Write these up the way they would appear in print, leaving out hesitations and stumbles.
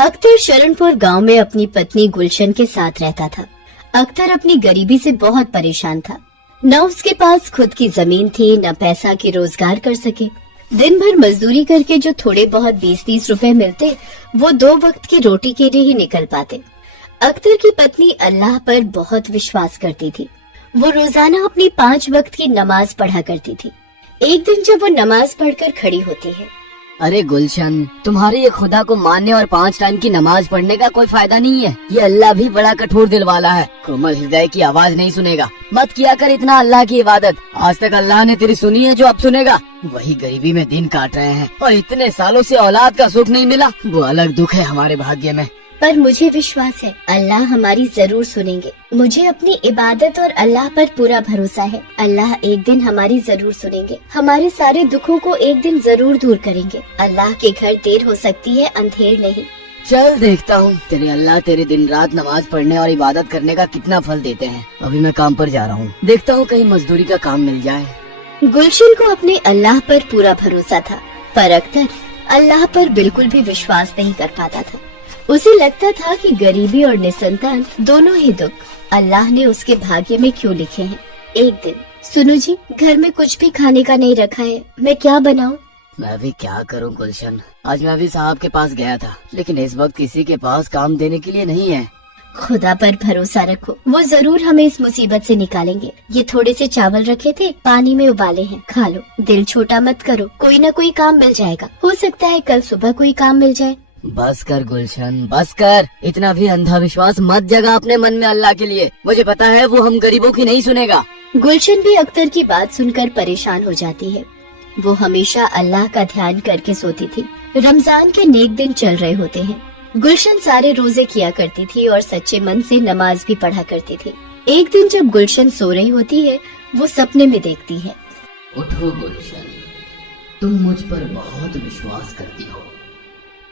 अख्तर शरणपुर गांव में अपनी पत्नी गुलशन के साथ रहता था। अख्तर अपनी गरीबी से बहुत परेशान था। न उसके पास खुद की जमीन थी, न पैसा की रोजगार कर सके। दिन भर मजदूरी करके जो थोड़े बहुत 20-30 रुपए मिलते, वो 2 वक्त की रोटी के लिए ही निकल पाते। अख्तर की पत्नी अल्लाह पर बहुत विश्वास करती थी। वो रोजाना अपनी 5 वक्त की नमाज पढ़ा करती थी। एक दिन जब वो नमाज पढ़कर खड़ी होती है, अरे गुलशन, तुम्हारे ये खुदा को मानने और 5 टाइम की नमाज पढ़ने का कोई फायदा नहीं है। ये अल्लाह भी बड़ा कठोर दिल वाला है। कोमल हृदय की आवाज नहीं सुनेगा। मत किया कर इतना अल्लाह की इबादत। आज तक अल्लाह ने तेरी सुनी है, जो अब सुनेगा। वही गरीबी में दिन काट रहे हैं और इतने सालों से औलाद का सुख नहीं मिला, वो अलग दुख है हमारे भाग्य में। पर मुझे विश्वास है अल्लाह हमारी जरूर सुनेंगे। मुझे अपनी इबादत और अल्लाह पर पूरा भरोसा है। अल्लाह एक दिन हमारी जरूर सुनेंगे। हमारे सारे दुखों को एक दिन जरूर दूर करेंगे। अल्लाह के घर देर हो सकती है, अंधेर नहीं। चल देखता हूँ तेरे अल्लाह तेरे दिन रात नमाज पढ़ने और इबादत करने का कितना फल देते हैं। अभी मैं काम पर जा रहा हूँ, देखता हूँ कहीं मजदूरी का काम मिल जाए। गुलशन को अपने अल्लाह पर पूरा भरोसा था, पर अख्तर अल्लाह पर बिल्कुल भी विश्वास नहीं कर पाता था। उसे लगता था कि गरीबी और निसंतान दोनों ही दुख अल्लाह ने उसके भाग्य में क्यों लिखे हैं। एक दिन, सुनो जी, घर में कुछ भी खाने का नहीं रखा है, मैं क्या बनाऊं? मैं भी क्या करूं गुलशन। आज मैं भी साहब के पास गया था, लेकिन इस वक्त किसी के पास काम देने के लिए नहीं है। खुदा पर भरोसा रखो, वो जरूर हमें इस मुसीबत से निकालेंगे। ये थोड़े से चावल रखे थे, पानी में उबाले हैं, खा लो। दिल छोटा मत करो, कोई न कोई काम मिल जाएगा। हो सकता है कल सुबह कोई काम मिल जाए। बस कर गुलशन, बस कर। इतना भी अंधा विश्वास मत जगा अपने मन में अल्लाह के लिए। मुझे पता है वो हम गरीबों की नहीं सुनेगा। गुलशन भी अख्तर की बात सुनकर परेशान हो जाती है। वो हमेशा अल्लाह का ध्यान करके सोती थी। रमजान के नेक दिन चल रहे होते हैं। गुलशन सारे रोजे किया करती थी और सच्चे मन से नमाज भी पढ़ा करती थी। एक दिन जब गुलशन सो रही होती है, वो सपने में देखती है। उठो गुलशन, तुम मुझ पर बहुत विश्वास करती हो।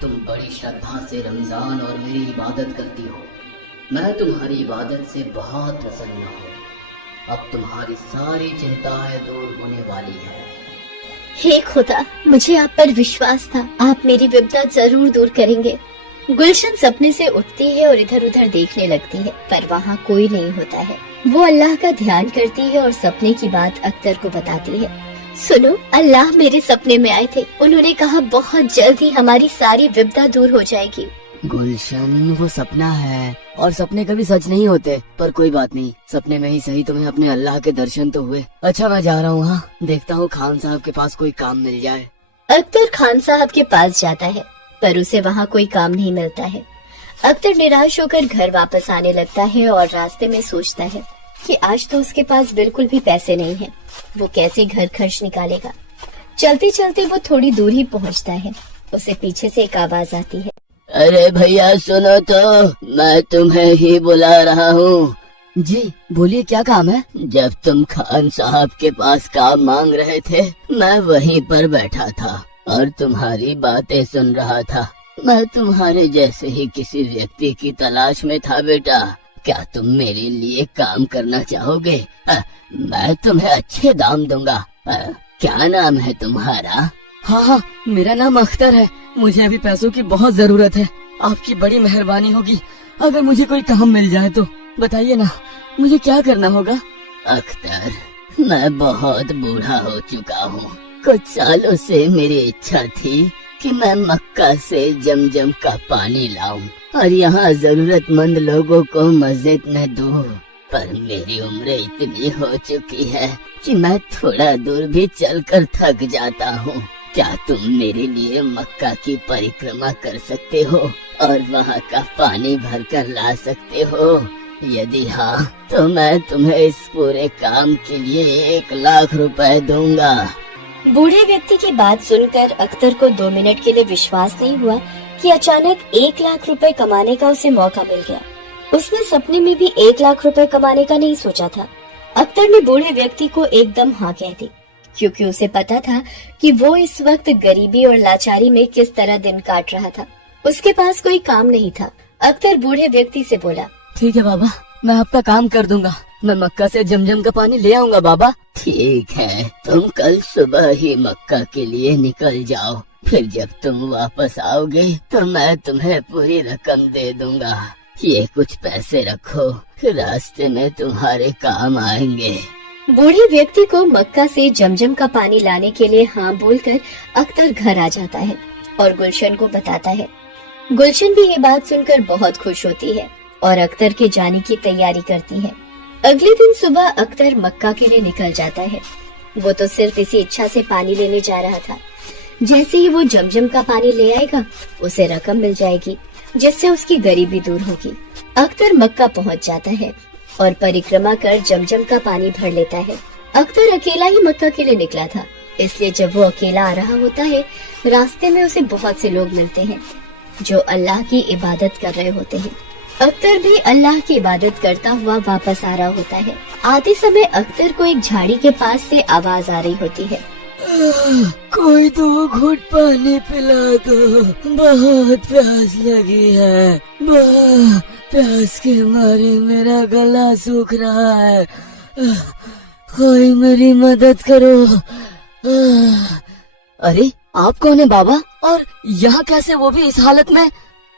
तुम बड़ी श्रद्धा से रमजान और मेरी इबादत करती हो। मैं तुम्हारी इबादत से बहुत प्रसन्न हूँ। अब तुम्हारी सारी चिंताएं दूर होने वाली है। हे खुदा, मुझे आप पर विश्वास था, आप मेरी विपदा जरूर दूर करेंगे। गुलशन सपने से उठती है और इधर उधर देखने लगती है, पर वहाँ कोई नहीं होता है। वो अल्लाह का ध्यान करती है और सपने की बात अख्तर को बताती है। सुनो, अल्लाह मेरे सपने में आए थे। उन्होंने कहा बहुत जल्द ही हमारी सारी विपदा दूर हो जाएगी। गुलशन, वो सपना है और सपने कभी सच नहीं होते, पर कोई बात नहीं, सपने में ही सही तुम्हें अपने अल्लाह के दर्शन तो हुए। अच्छा, मैं जा रहा हूँ। हाँ, देखता हूँ खान साहब के पास कोई काम मिल जाए। अख्तर खान साहब के पास जाता है, पर उसे वहाँ कोई काम नहीं मिलता है। अख्तर निराश होकर घर वापस आने लगता है और रास्ते में सोचता है कि आज तो उसके पास बिल्कुल भी पैसे नहीं हैं। वो कैसे घर खर्च निकालेगा। चलते चलते वो थोड़ी दूर ही पहुंचता है। उसे पीछे से एक आवाज आती है। अरे भैया सुनो तो, मैं तुम्हें ही बुला रहा हूँ। जी बोलिए, क्या काम है? जब तुम खान साहब के पास काम मांग रहे थे, मैं वहीं पर बैठा था और तुम्हारी बातें सुन रहा था। मैं तुम्हारे जैसे ही किसी व्यक्ति की तलाश में था बेटा। क्या तुम मेरे लिए काम करना चाहोगे? मैं तुम्हें अच्छे दाम दूंगा। क्या नाम है तुम्हारा? हाँ, मेरा नाम अख्तर है। मुझे अभी पैसों की बहुत जरूरत है। आपकी बड़ी मेहरबानी होगी अगर मुझे कोई काम मिल जाए तो। बताइए ना, मुझे क्या करना होगा? अख्तर, मैं बहुत बूढ़ा हो चुका हूँ। कुछ सालों से मेरी इच्छा थी कि मैं मक्का से जमजम का पानी लाऊं और यहाँ जरूरतमंद लोगों को मस्जिद में दूं, पर मेरी उम्र इतनी हो चुकी है कि मैं थोड़ा दूर भी चलकर थक जाता हूँ। क्या तुम मेरे लिए मक्का की परिक्रमा कर सकते हो और वहाँ का पानी भरकर ला सकते हो? यदि हाँ, तो मैं तुम्हें इस पूरे काम के लिए 1 लाख रुपए दूंगा। बूढ़े व्यक्ति की बात सुनकर अख्तर को 2 मिनट के लिए विश्वास नहीं हुआ कि अचानक 1 लाख रुपए कमाने का उसे मौका मिल गया। उसने सपने में भी 1 लाख रुपए कमाने का नहीं सोचा था। अख्तर ने बूढ़े व्यक्ति को एकदम हाँ कह दी, क्योंकि उसे पता था कि वो इस वक्त गरीबी और लाचारी में किस तरह दिन काट रहा था। उसके पास कोई काम नहीं था। अख्तर बूढ़े व्यक्ति से बोला, ठीक है बाबा, मैं आपका काम कर दूंगा। मैं मक्का से जमजम का पानी ले आऊंगा बाबा। ठीक है, तुम कल सुबह ही मक्का के लिए निकल जाओ, फिर जब तुम वापस आओगे तो मैं तुम्हें पूरी रकम दे दूंगा। ये कुछ पैसे रखो, रास्ते में तुम्हारे काम आएंगे। बूढ़े व्यक्ति को मक्का से जमजम का पानी लाने के लिए हाँ बोलकर अख्तर घर आ जाता है और गुलशन को बताता है। गुलशन भी ये बात सुनकर बहुत खुश होती है और अख्तर के जाने की तैयारी करती है। अगले दिन सुबह अख्तर मक्का के लिए निकल जाता है। वो तो सिर्फ इसी इच्छा से पानी लेने जा रहा था। जैसे ही वो जमजम का पानी ले आएगा उसे रकम मिल जाएगी, जिससे उसकी गरीबी दूर होगी। अख्तर मक्का पहुंच जाता है और परिक्रमा कर जमजम का पानी भर लेता है। अख्तर अकेला ही मक्का के लिए निकला था, इसलिए जब वो अकेला आ रहा होता है रास्ते में उसे बहुत से लोग मिलते हैं जो अल्लाह की इबादत कर रहे होते हैं। अख्तर भी अल्लाह की इबादत करता हुआ वापस आ रहा होता है। आते समय अख्तर को एक झाड़ी के पास से आवाज आ रही होती है। कोई 2 घूंट पानी पिला दो, बहुत प्यास लगी है। प्यास के मारे मेरा गला सूख रहा है। कोई मेरी मदद करो। अरे आप कौन है बाबा, और यहाँ कैसे, वो भी इस हालत में?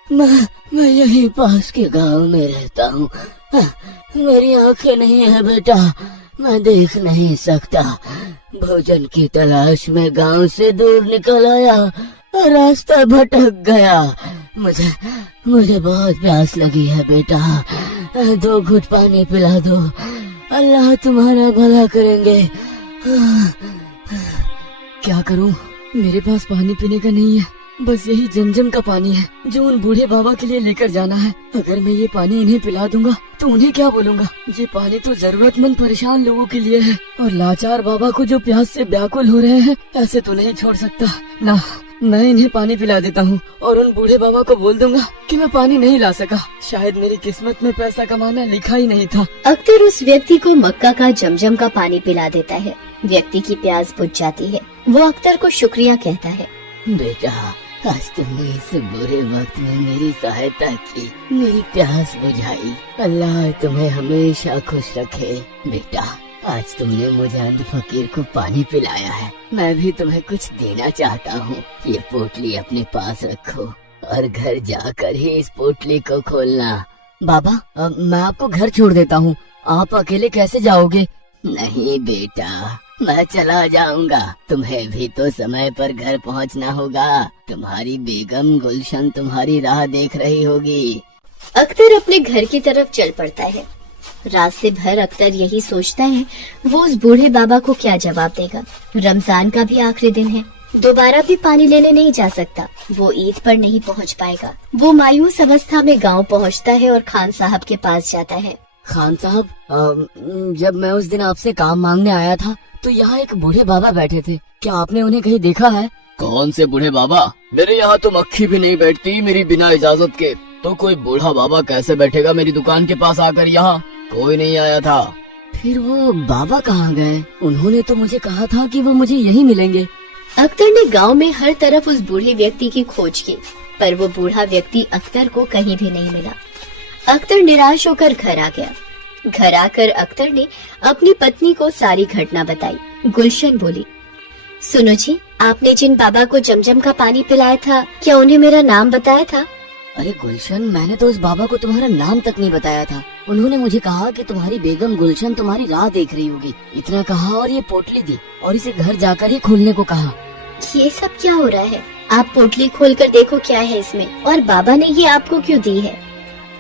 मैं यहीं पास के गांव में रहता हूँ। मेरी आंखें नहीं है बेटा, मैं देख नहीं सकता। भोजन की तलाश में गांव से दूर निकल आया, रास्ता भटक गया। मुझे बहुत प्यास लगी है बेटा, 2 घूंट पानी पिला दो, अल्लाह तुम्हारा भला करेंगे। क्या करूं, मेरे पास पानी पीने का नहीं है, बस यही जमजम का पानी है जो उन बूढ़े बाबा के लिए लेकर जाना है। अगर मैं ये पानी इन्हें पिला दूंगा तो उन्हें क्या बोलूंगा? ये पानी तो जरूरतमंद परेशान लोगों के लिए है, और लाचार बाबा को जो प्यास से व्याकुल हो रहे हैं, ऐसे तो नहीं छोड़ सकता ना। मैं इन्हें पानी पिला देता हूँ और उन बूढ़े बाबा को बोल दूंगा कि मैं पानी नहीं ला सका। शायद मेरी किस्मत में पैसा कमाना लिखा ही नहीं था। अख्तर उस व्यक्ति को मक्का का जमजम का पानी पिला देता है। व्यक्ति की प्यास बुझ जाती है। वो अख्तर को शुक्रिया कहता है। बेटा, आज तुमने इस बुरे वक्त में मेरी सहायता की, मेरी प्यास बुझाई। अल्लाह तुम्हें हमेशा खुश रखे। बेटा, आज तुमने मुझे अंध फकीर को पानी पिलाया है, मैं भी तुम्हें कुछ देना चाहता हूँ। ये पोटली अपने पास रखो और घर जाकर ही इस पोटली को खोलना। बाबा, मैं आपको घर छोड़ देता हूँ, आप अकेले कैसे जाओगे? नहीं बेटा, मैं चला जाऊंगा, तुम्हें भी तो समय पर घर पहुंचना होगा। तुम्हारी बेगम गुलशन तुम्हारी राह देख रही होगी। अख्तर अपने घर की तरफ चल पड़ता है। रास्ते भर अख्तर यही सोचता है वो उस बूढ़े बाबा को क्या जवाब देगा। रमजान का भी आखिरी दिन है, दोबारा भी पानी लेने नहीं जा सकता। वो ईद पर नहीं पहुंच पाएगा। वो मायूस अवस्था में गांव पहुंचता है और खान साहब के पास जाता है। खान साहब, जब मैं उस दिन आपसे काम मांगने आया था तो यहाँ एक बूढ़े बाबा बैठे थे, क्या आपने उन्हें कहीं देखा है? कौन से बूढ़े बाबा? मेरे यहाँ तो मक्खी भी नहीं बैठती मेरी बिना इजाजत के, तो कोई बूढ़ा बाबा कैसे बैठेगा मेरी दुकान के पास आकर? यहाँ कोई नहीं आया था। फिर वो बाबा कहाँ गए? उन्होंने तो मुझे कहा था कि वो मुझे यहीं मिलेंगे। अख्तर ने गांव में हर तरफ उस बूढ़े व्यक्ति की खोज की, पर वो बूढ़ा व्यक्ति अख्तर को कहीं भी नहीं मिला। अख्तर निराश होकर घर आ गया। घर आकर अख्तर ने अपनी पत्नी को सारी घटना बताई। गुलशन बोली, सुनो जी, आपने जिन बाबा को जमजम का पानी पिलाया था, क्या उन्हें मेरा नाम बताया था? अरे गुलशन, मैंने तो उस बाबा को तुम्हारा नाम तक नहीं बताया था। उन्होंने मुझे कहा कि तुम्हारी बेगम गुलशन तुम्हारी राह देख रही होगी, इतना कहा और ये पोटली दी और इसे घर जाकर ही खोलने को कहा। ये सब क्या हो रहा है? आप पोटली खोलकर देखो क्या है इसमें, और बाबा ने ये आपको क्यों दी है?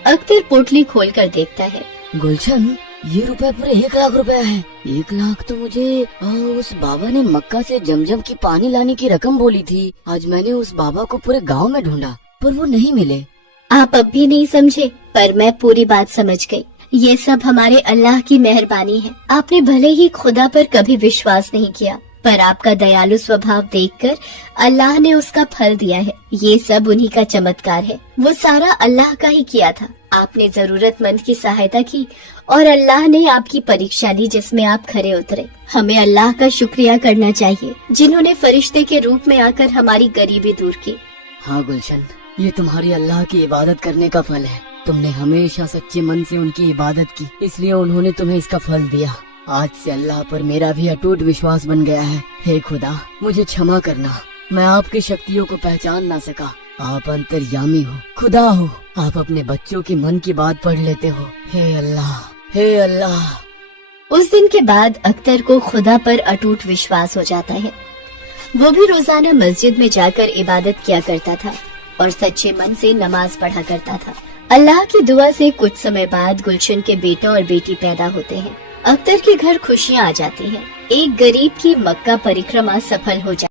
अख्तर पोटली खोलकर देखता है। गुलशन, ये रुपए पूरे 1 लाख रुपए है। 1 लाख तो मुझे उस बाबा ने मक्का से जमजम की पानी लाने की रकम बोली थी। आज मैंने उस बाबा को पूरे गांव में ढूंढा पर वो नहीं मिले। आप अब भी नहीं समझे, पर मैं पूरी बात समझ गई। ये सब हमारे अल्लाह की मेहरबानी है। आपने भले ही खुदा पर कभी विश्वास नहीं किया, पर आपका दयालु स्वभाव देखकर अल्लाह ने उसका फल दिया है। ये सब उन्हीं का चमत्कार है। वो सारा अल्लाह का ही किया था। आपने जरूरतमंद की सहायता की और अल्लाह ने आपकी परीक्षा ली जिसमें आप खरे उतरे। हमें अल्लाह का शुक्रिया करना चाहिए जिन्होंने फरिश्ते के रूप में आकर हमारी गरीबी दूर की। हाँ गुलशन, ये तुम्हारी अल्लाह की इबादत करने का फल है। तुमने हमेशा सच्चे मन से उनकी इबादत की, इसलिए उन्होंने तुम्हें इसका फल दिया। आज से अल्लाह पर मेरा भी अटूट विश्वास बन गया है। हे खुदा, मुझे क्षमा करना। मैं आपकी शक्तियों को पहचान ना सका। आप अंतर्यामी हो, खुदा हो। आप अपने बच्चों की मन की बात पढ़ लेते हो। हे अल्लाह, हे अल्लाह। उस दिन के बाद अख्तर को खुदा पर अटूट विश्वास हो जाता है। वो भी रोजाना मस्जिद में जाकर इबादत किया करता था और सच्चे मन से नमाज पढ़ा करता था। अल्लाह की दुआ से कुछ समय बाद गुलशन के बेटा और बेटी पैदा होते हैं। अख्तर के घर खुशियाँ आ जाती हैं। एक गरीब की मक्का परिक्रमा सफल हो जाती है।